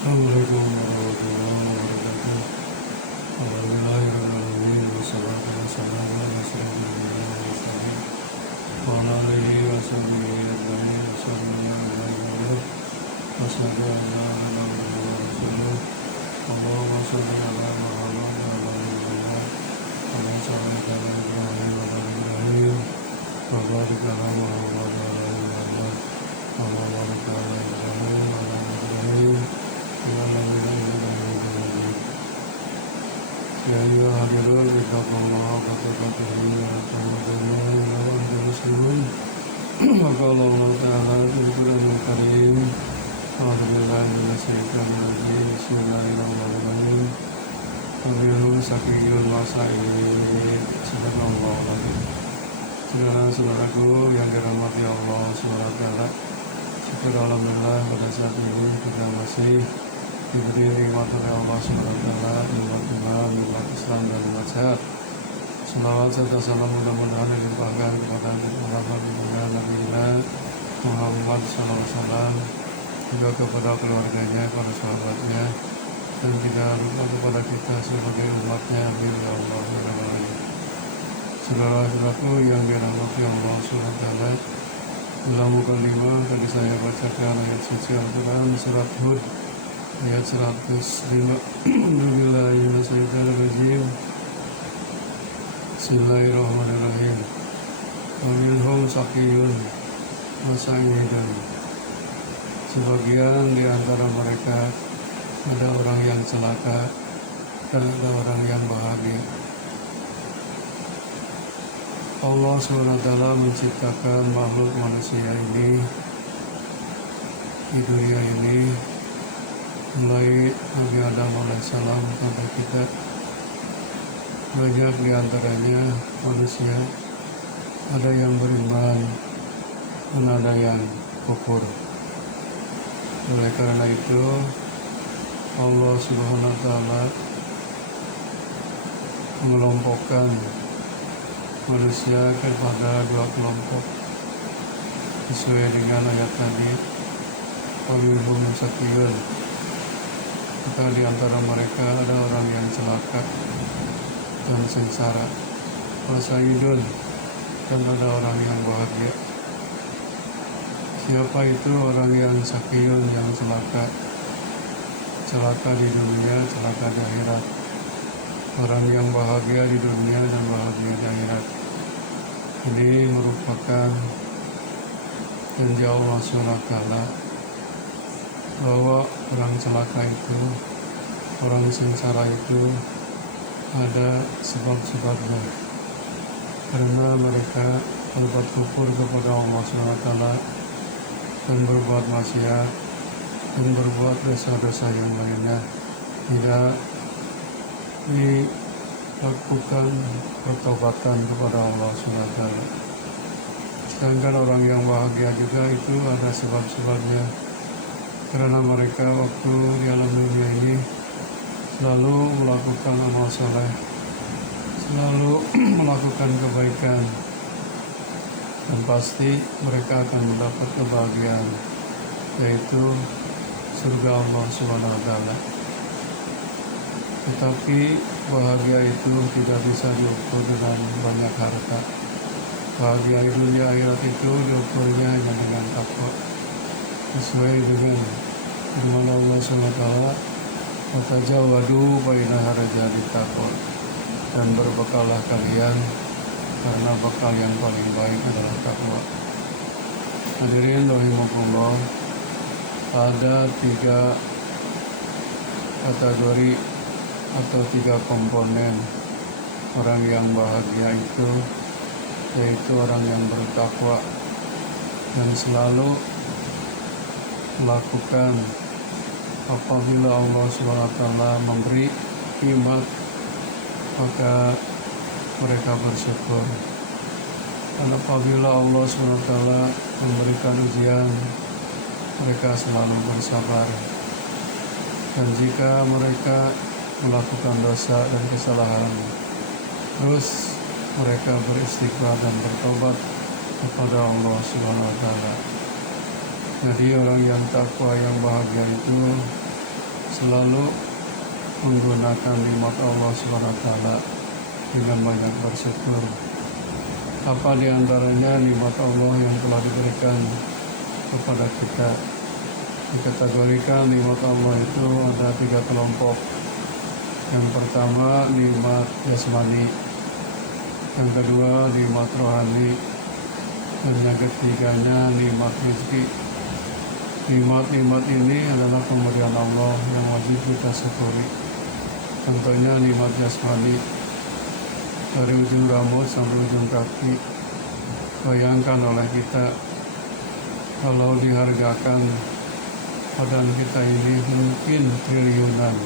Assalamualaikum warahmatullahi wabarakatuh. Alhamdulillahirrahmanirrahim. Wassalatu wassalamu ala asyrofil mursalin wa ala alihi wa sahbihi ajma'in. Asyhadu an la ilaha illallah. Allahumma shalli ala Muhammad wa ala ali Muhammad. Kama shallaita ala Ibrahim wa ala ali Ibrahim. Wa barik ala Muhammad wa ala ali Muhammad. Kama barakta ala Ibrahim wa ala ali Ibrahim. Ya ayyuhal hadirin ittaqullaha haqqa tuqatih wa la tamutunna illa wa antum muslimun. Qala Allah ta'ala fil Qur'anil Karim. A'udzu billahi minasy syaithanir rajim. Bismillahirrahmanirrahim. Wabilhum sakiyul masaid. Subhanallah. Saudara-saudaraku yang dirahmati Allah SWT, syukur alhamdulillah pada saat ini kita masih diberi nikmat oleh Allah SWT, nikmat iman, nikmat Islam dan nikmat sehat. Selawat serta salam mudah-mudahan dilimpahkan kepada junjungan Nabi Muhammad SAW, juga kepada keluarganya, para sahabatnya, dan tidak lupa kepada kita sebagai umatnya. Amin ya Allah. Saudara-saudaraku yang dirahmati Allah SWT, dalam mukadimah tadi saya bacakan ayat suci Al-Quran surat Hud ayat 105. Alhamdulillah minasyaitonir rajim. Bismillahirrahmanirrahim. Wa minhum saqiyun wa sa'idun. Sebagian di antara mereka ada orang yang celaka dan ada orang yang bahagia. Allah SWT menciptakan makhluk manusia ini di dunia ini mulai Nabi Adam alaihissalam sampai kita. Banyak di antaranya manusia, ada yang beriman dan ada yang kufur. Oleh karena itu Allah Subhanahu wa Ta'ala mengelompokkan manusia kepada dua kelompok sesuai dengan ayat tadi. Wabilhum sakiyun, maka di antara mereka ada orang yang celaka dan sengsara, wasa'idun, dan ada orang yang bahagia. Siapa itu orang yang sakiyun, yang celaka? Celaka di dunia, celaka di akhirat. Orang yang bahagia di dunia dan bahagia di akhirat. Ini merupakan janji Allah SWT bahwa orang celaka itu, orang sengsara itu ada sebab-sebabnya, karena mereka berbuat kufur kepada Allah SWT dan berbuat maksiat dan berbuat dosa-dosa yang lainnya, tidak dilakukan pertobatan kepada Allah SWT. Sedangkan orang yang bahagia juga itu ada sebab-sebabnya, karena mereka waktu di alam dunia ini selalu melakukan amal soleh, selalu melakukan kebaikan, dan pasti mereka akan mendapat kebahagiaan, yaitu surga Allah SWT. Tetapi bahagia itu tidak bisa diukur dengan banyak harta. Bahagia itu di akhirat itu diukurnya hanya dengan takwa, sesuai dengan firman Allah SWT, watajawadu baina harajati taqwa, dan berbekallah kalian karena bekal yang paling baik adalah takwa. Hadirin rahimakumullah, ada 3 kategori atau 3 komponen orang yang bahagia itu, yaitu orang yang bertakwa dan selalu melakukan apabila Allah SWT memberi nikmat, maka mereka bersyukur. Dan apabila Allah SWT memberikan ujian, mereka selalu bersabar. Dan jika mereka melakukan dosa dan kesalahan, terus mereka beristighfar dan bertobat kepada Allah SWT. Jadi orang yang takwa, yang bahagia itu selalu menggunakan nikmat Allah SWT dengan banyak bersyukur. Apa di antaranya nikmat Allah yang telah diberikan kepada kita? Dikategorikan nikmat Allah itu ada 3 kelompok. Yang pertama nikmat jasmani, yang kedua nikmat rohani, dan yang ketiganya nikmat rezeki. Nikmat-nikmat ini adalah pemberian Allah yang wajib kita syukuri. Contohnya nikmat jasmani, dari ujung rambut sampai ujung kaki. Bayangkan oleh kita kalau dihargakan badan kita ini mungkin triliunan.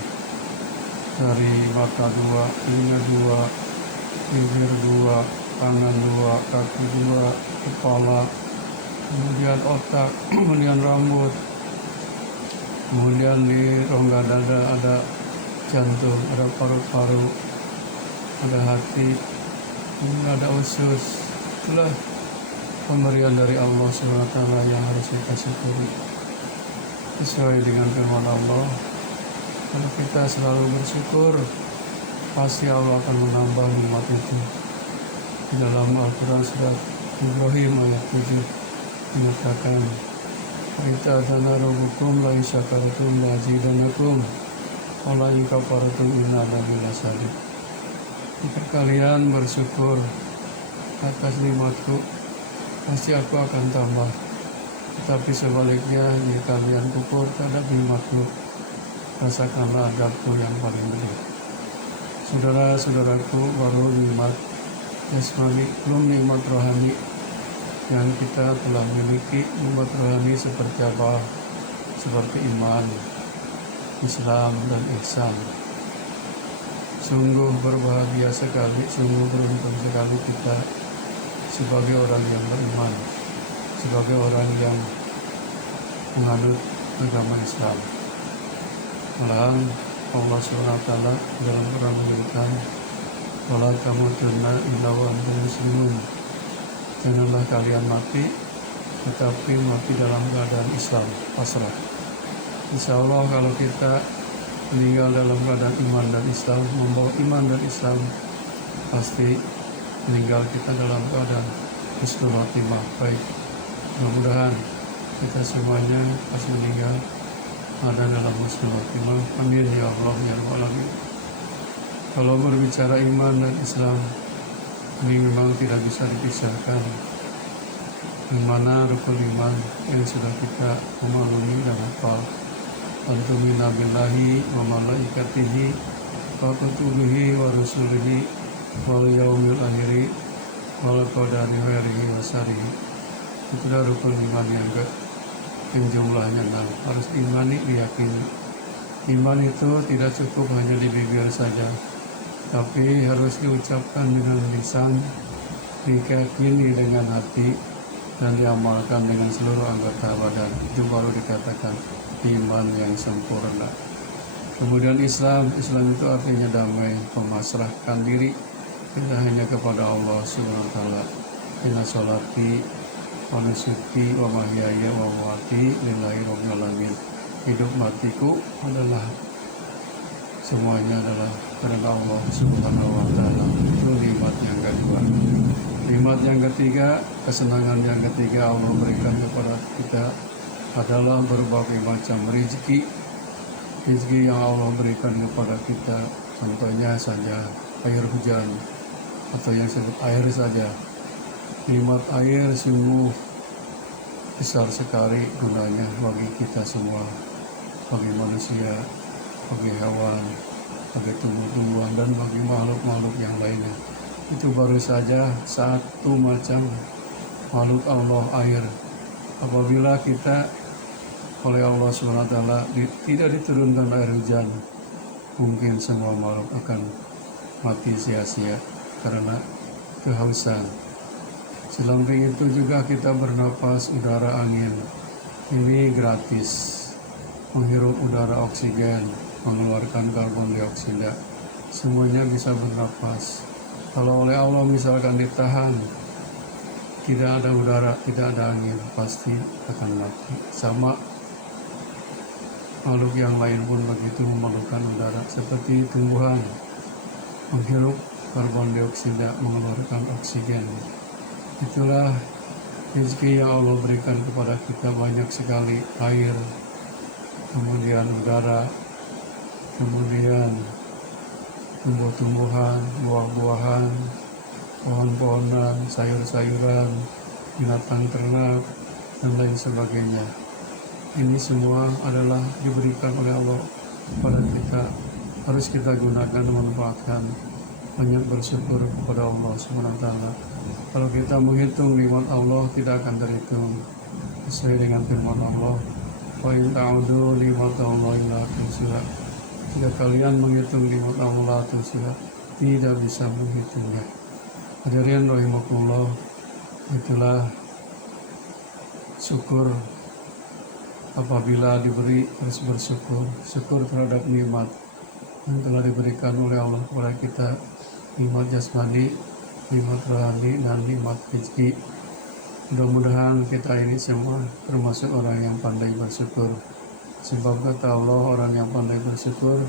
Dari mata 2, telinga 2, bibir 2, tangan 2, kaki 2, kepala, kemudian otak, kemudian rambut, kemudian di rongga dada ada jantung, ada paru-paru, ada hati, ada usus. Itulah pemberian dari Allah SWT yang harus kita syukuri. Sesuai dengan firman Allah, kalau kita selalu bersyukur, pasti Allah akan menambah nikmat itu. Di dalam Al-Quran surat Ibrahim ayat 7 menyatakan, "Ita dana rabbukum la in syakartum la azidanakum wa la in kafartum inna adzabi lasyadid." Jika kalian bersyukur atas nikmatku, pasti aku akan tambah. Tetapi sebaliknya, jika kalian kufur terhadap nikmatku, rasakanlah adabku yang paling pedih. Saudara-saudaraku, baru nikmat jasmani, belum nikmat rohani yang kita telah miliki. Nikmat rohani seperti apa? Seperti iman, Islam, dan ihsan. Sungguh berbahagia sekali, sungguh beruntung sekali kita sebagai orang yang beriman, sebagai orang yang menganut agama Islam. Malahan Allah SWT dalam Quran menyebutkan, "Wala tamutunna illa wa antum muslimun." Janganlah kalian mati, tetapi mati dalam keadaan Islam, pasrah. Insya Allah kalau kita meninggal dalam keadaan iman dan Islam, membawa iman dan Islam, pasti meninggal kita dalam keadaan husnul khotimah, baik. Mudah-mudahan kita semuanya pas meninggal ada dalam husnul khotimah. Amin ya Allah ya Rabbal alamin. Kalau berbicara iman dan Islam, ini memang tidak bisa dipisahkan. Di mana rukun iman yang sudah kita memahami dan hafal. Antumina billahi wa malaikatihi wa kutubihi wa rusulihi wal yaumil akhiri wal qadari khairihi wa syarrihi. Itulah rukun iman yang jumlahnya 6. Harus imani, diyakini. Iman itu tidak cukup hanya di bibir saja, tapi harus diucapkan dengan lisan, diyakini dengan hati, dan diamalkan dengan seluruh anggota badan. Itu baru dikatakan iman yang sempurna. Kemudian Islam itu artinya damai, memasrahkan diri tidak hanya kepada Allah SWT. Inna sholati wa nusuki wa mahyaya wa mamati lillahi rabbil alamin. Hidup matiku adalah semuanya adalah karena Allah Subhanahu wa taala. Itu nikmat yang kedua. Nikmat yang ketiga, kesenangan yang ketiga Allah berikan kepada kita adalah berbagai macam rezeki yang Allah berikan kepada kita. Contohnya saja air hujan, atau yang disebut air saja. Nikmat air sungguh besar sekali gunanya bagi kita semua, bagi manusia, bagi hewan, bagi tumbuh-tumbuhan, dan bagi makhluk-makhluk yang lainnya. Itu baru saja satu macam makhluk Allah, air. Apabila kita oleh Allah SWT tidak diturunkan air hujan, mungkin semua makhluk akan mati sia-sia karena kehausan. Selain itu juga kita bernapas udara angin, ini gratis. Menghirup udara oksigen, mengeluarkan karbon dioksida, semuanya bisa bernapas. Kalau oleh Allah misalkan ditahan, tidak ada udara, tidak ada angin, pasti akan mati. Sama makhluk yang lain pun begitu memerlukan udara, seperti tumbuhan menghirup karbon dioksida, mengeluarkan oksigen. Itulah rezeki yang Allah berikan kepada kita, banyak sekali: air, kemudian udara, kemudian tumbuh-tumbuhan, buah-buahan, pohon-pohonan, sayur-sayuran, binatang ternak, dan lain sebagainya. Ini semua adalah diberikan oleh Allah kepada kita. Harus kita gunakan, manfaatkan, banyak bersyukur kepada Allah SWT. Kalau kita menghitung nikmat Allah, tidak akan terhitung. Sesuai dengan firman Allah, wa in ta'udu nikmatallahi la tuhsuha. Jika kalian menghitung nikmat Allah, tuhsuha, tidak bisa menghitungnya. Hadirin rahimakumullah, itulah syukur. Apabila diberi, harus bersyukur. Syukur terhadap nikmat yang telah diberikan oleh Allah kepada kita, nikmat jasmani, nikmat rohani, dan nikmat rezeki. Mudah-mudahan kita ini semua termasuk orang yang pandai bersyukur. Sebab kata Allah, orang yang pandai bersyukur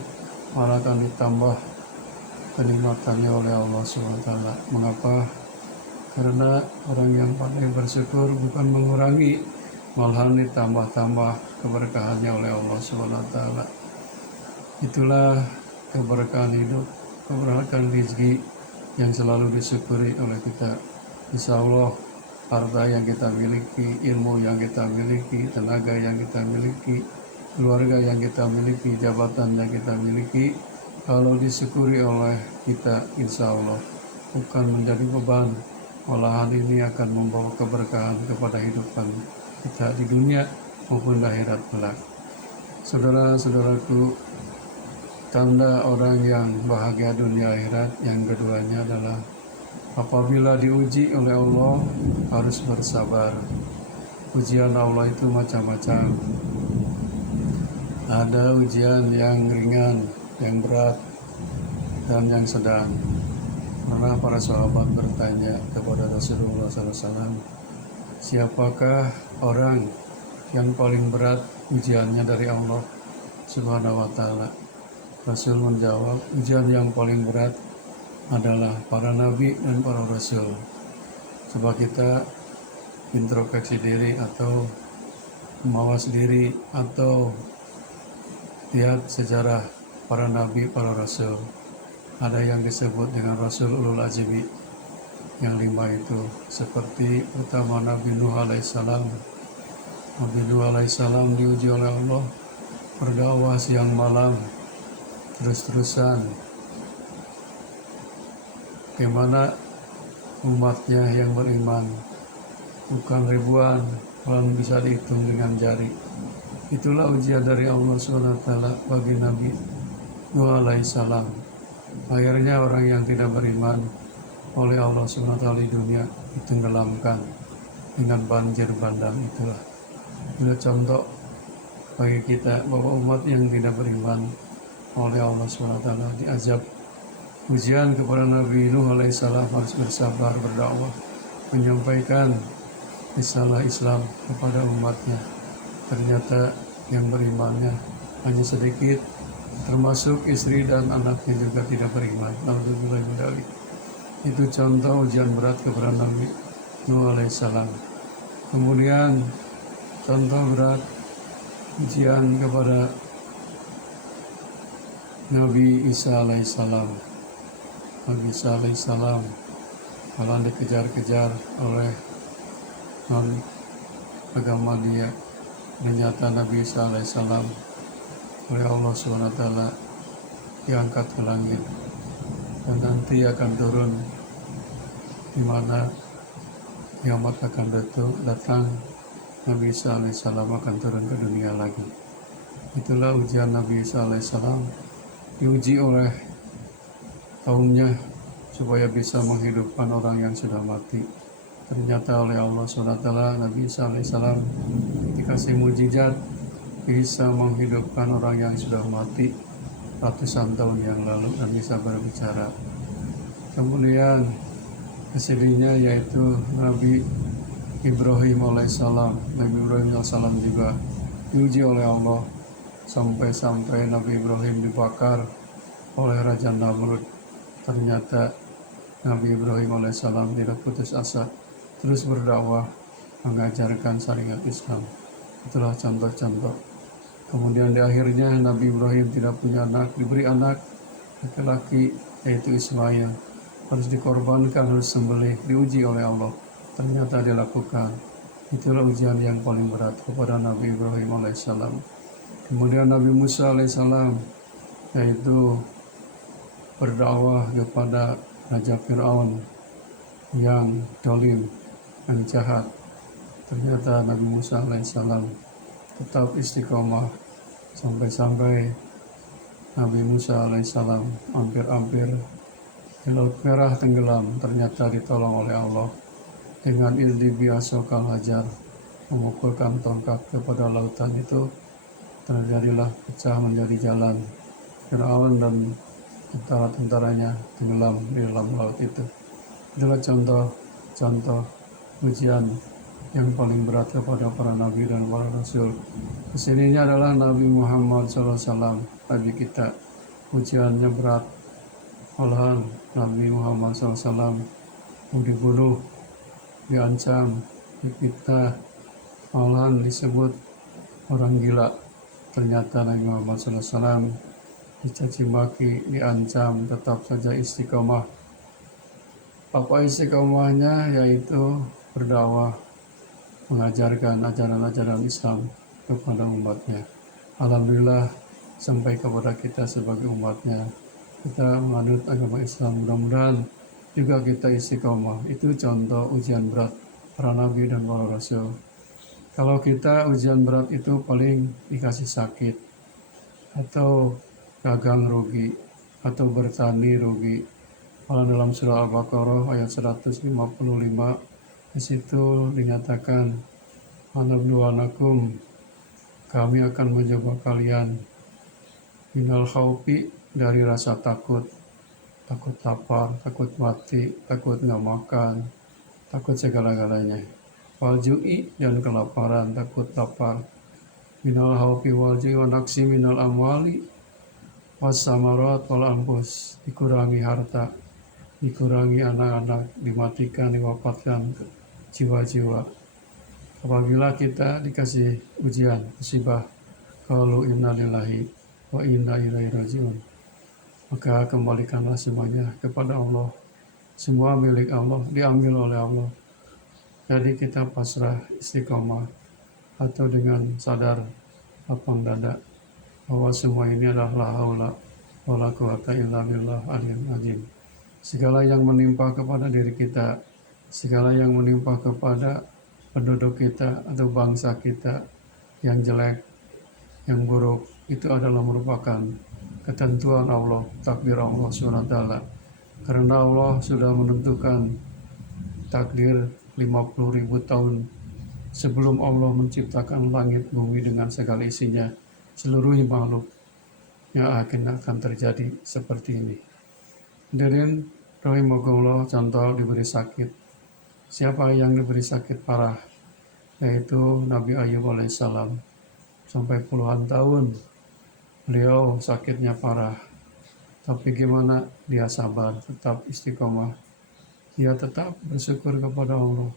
malah akan ditambah kenikmatannya oleh Allah SWT. Mengapa? Karena orang yang pandai bersyukur bukan mengurangi, malahan ditambah-tambah keberkahannya oleh Allah SWT. Itulah keberkahan hidup, keberkahan rezeki yang selalu disyukuri oleh kita. Insya Allah, harta yang kita miliki, ilmu yang kita miliki, tenaga yang kita miliki, keluarga yang kita miliki, jabatan yang kita miliki, kalau disyukuri oleh kita, insya Allah bukan menjadi beban, malahan ini akan membawa keberkahan kepada kehidupan kita di dunia maupun di akhirat kelak. Saudara-saudaraku, tanda orang yang bahagia dunia akhirat yang keduanya adalah apabila diuji oleh Allah, harus bersabar. Ujian Allah itu macam-macam. Ada ujian yang ringan, yang berat, dan yang sedang. Pernah para sahabat bertanya kepada Rasulullah SAW, siapakah orang yang paling berat ujiannya dari Allah Subhanahu wa Ta'ala? Rasul menjawab, ujian yang paling berat adalah para nabi dan para rasul. Coba kita introspeksi diri atau mawas diri atau lihat sejarah para nabi, para rasul. Ada yang disebut dengan Rasul Ulul Azmi, yang 5 itu. Seperti pertama Nabi Nuh alaihissalam. Nabi Nuh alaihissalam diuji oleh Allah, berdakwah siang malam, terus-terusan. Bagaimana umatnya yang beriman, bukan ribuan, kalau bisa dihitung dengan jari. Itulah ujian dari Allah SWT bagi Nabi Nuh alaihissalam. Akhirnya orang yang tidak beriman oleh Allah SWT di dunia ditenggelamkan dengan banjir bandang. Itulah contoh bagi kita bahwa umat yang tidak beriman oleh Allah SWT diazab. Ujian kepada Nabi Nuh alaihissalam, harus bersabar, berdakwah, menyampaikan risalah Islam kepada umatnya. Ternyata yang berimannya hanya sedikit, termasuk istri dan anaknya juga tidak beriman. Alhamdulillah. Itu contoh ujian berat kepada Nabi Nuh alaihissalam. Kemudian contoh berat ujian kepada Nabi Isa alaihissalam. Nabi Isa alaihissalam malah dikejar-kejar oleh agama dia. Ternyata Nabi Isa alaihissalam oleh Allah SWT diangkat ke langit dan nanti akan turun, di mana kiamat akan datang. Nabi Isa alaihissalam akan turun ke dunia lagi. Itulah ujian Nabi Isa alaihissalam, diuji oleh kaumnya supaya bisa menghidupkan orang yang sudah mati. Ternyata oleh Allah SWT Nabi Isa alaihissalam dikasih mujizat, bisa menghidupkan orang yang sudah mati ratusan tahun yang lalu dan bisa berbicara. Kemudian hasilnya yaitu Nabi Ibrahim alaihissalam. Nabi Ibrahim alaihissalam juga diuji oleh Allah sampai-sampai Nabi Ibrahim dibakar oleh Raja Namrud. Ternyata Nabi Ibrahim alaihissalam tidak putus asa, terus berdakwah, mengajarkan syariat Islam. Itulah contoh-contoh. Kemudian di akhirnya Nabi Ibrahim tidak punya anak, diberi anak laki-laki yaitu Ismail. Harus dikorbankan, harus sembelih, diuji oleh Allah. Ternyata dilakukan. Itulah ujian yang paling berat kepada Nabi Ibrahim alaihissalam. Kemudian Nabi Musa alaihissalam, yaitu berdakwah kepada Raja Fir'aun yang dolim, yang jahat. Ternyata Nabi Musa alaihissalam tetap istiqomah sampai-sampai Nabi Musa alaihissalam hampir-hampir di Laut Merah tenggelam. Ternyata ditolong oleh Allah dengan ildi biasokal hajar, memukulkan tongkat kepada lautan itu, terjadilah pecah menjadi jalan. Fir'aun dan tentara-tentaranya tenggelam di dalam laut itu. Itulah contoh ujian yang paling berat kepada para nabi dan para rasul. Kesininya adalah Nabi Muhammad SAW, Nabi kita. Ujiannya berat. Malahan Nabi Muhammad SAW mau dibunuh, diancam, dipitnah, malahan disebut orang gila. Ternyata Nabi Muhammad SAW dicaci maki, diancam, tetap saja istiqomah. Apa istiqomahnya? Yaitu berdakwah, mengajarkan ajaran-ajaran Islam kepada umatnya. Alhamdulillah sampai kepada kita sebagai umatnya. Kita menganut agama Islam, mudah-mudahan juga kita istiqomah. Itu contoh ujian berat para nabi dan para rasul. Kalau kita ujian berat itu paling dikasih sakit, atau dagang rugi, atau bertani rugi. Kalau dalam surah Al-Baqarah ayat 155, di situ dinyatakan, "Anabluwanakum, kami akan mencoba kalian, minal khaufi, dari rasa takut, takut lapar, takut mati, takut nggak makan, takut segala-galanya. Wal ju'i, dan kelaparan, takut lapar. Minal khaufi wal ju'i wa naqsi minal amwali was samarat wal anfus, dikurangi harta, dikurangi anak-anak, dimatikan, diwafatkan jiwa-jiwa. Apabila kita dikasih ujian, musibah, qalu inna lillahi wa inna ilaihi rajiun, maka kembalikanlah semuanya kepada Allah. Semua milik Allah, diambil oleh Allah. Jadi kita pasrah, istiqomah, atau dengan sadar, lapang dada, bahwa semua ini adalah la haula wala quwata illa billah aliyul azim. Segala yang menimpa kepada diri kita, segala yang menimpa kepada penduduk kita atau bangsa kita yang jelek, yang buruk, itu adalah merupakan ketentuan Allah, takdir Allah SWT. Karena Allah sudah menentukan takdir 50.000 tahun sebelum Allah menciptakan langit bumi dengan segala isinya, seluruh makhluk yang akan terjadi seperti ini. Hadirin rahimakumullah, contoh diberi sakit. Siapa yang diberi sakit parah? Yaitu Nabi Ayub alaihissalam. Sampai puluhan tahun beliau sakitnya parah. Tapi gimana? Dia sabar, tetap istiqomah. Dia tetap bersyukur kepada Allah.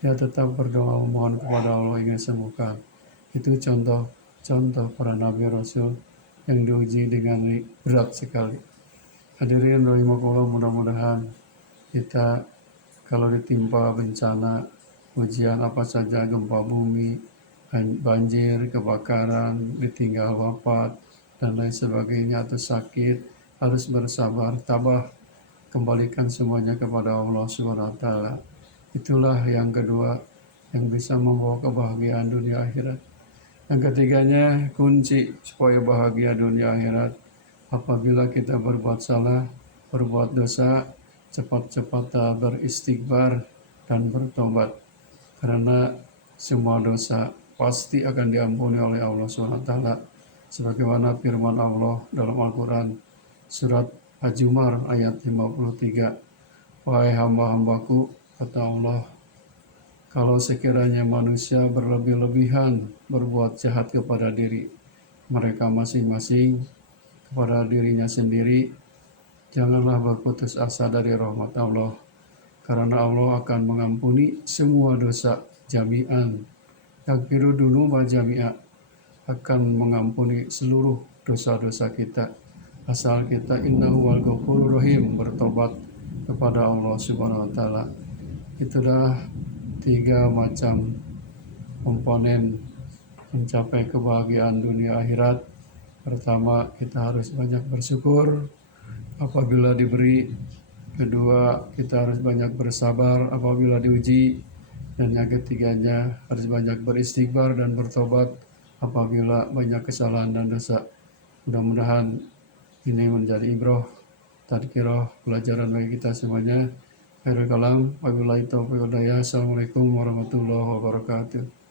Dia tetap berdoa memohon kepada Allah ingin sembuhkan. Itu contoh para Nabi Rasul yang diuji dengan berat sekali. Hadirin rahimakumullah, mudah-mudahan kita kalau ditimpa bencana, ujian apa saja, gempa bumi, banjir, kebakaran, ditinggal wafat, dan lain sebagainya, atau sakit, harus bersabar, tabah, kembalikan semuanya kepada Allah SWT. Itulah yang kedua yang bisa membawa kebahagiaan dunia akhirat. Yang ketiganya, kunci supaya bahagia dunia akhirat, apabila kita berbuat salah, berbuat dosa, cepat-cepat beristighfar dan bertobat. Karena semua dosa pasti akan diampuni oleh Allah SWT. Sebagaimana firman Allah dalam Al-Quran, surat Az-Zumar ayat 53. Wahai hamba-hambaku, kata Allah, kalau sekiranya manusia berlebih-lebihan berbuat jahat kepada diri, mereka masing-masing kepada dirinya sendiri. Janganlah berputus asa dari rahmat Allah, karena Allah akan mengampuni semua dosa jami'an. Yaghfiru dzunuba jami'a, akan mengampuni seluruh dosa-dosa kita. Asal kita innahu wal ghafurur rahim, bertobat kepada Allah Subhanahu wa taala. Itulah 3 macam komponen mencapai kebahagiaan dunia akhirat. Pertama, kita harus banyak bersyukur apabila diberi. Kedua, kita harus banyak bersabar apabila diuji. Dan yang ketiganya, harus banyak beristighfar dan bertobat apabila banyak kesalahan dan dosa. Mudah-mudahan ini menjadi ibrah, tadkirah, pelajaran bagi kita semuanya. Khairul kalam, wabillahi taufiq wal hidayah. Assalamualaikum warahmatullahi wabarakatuh.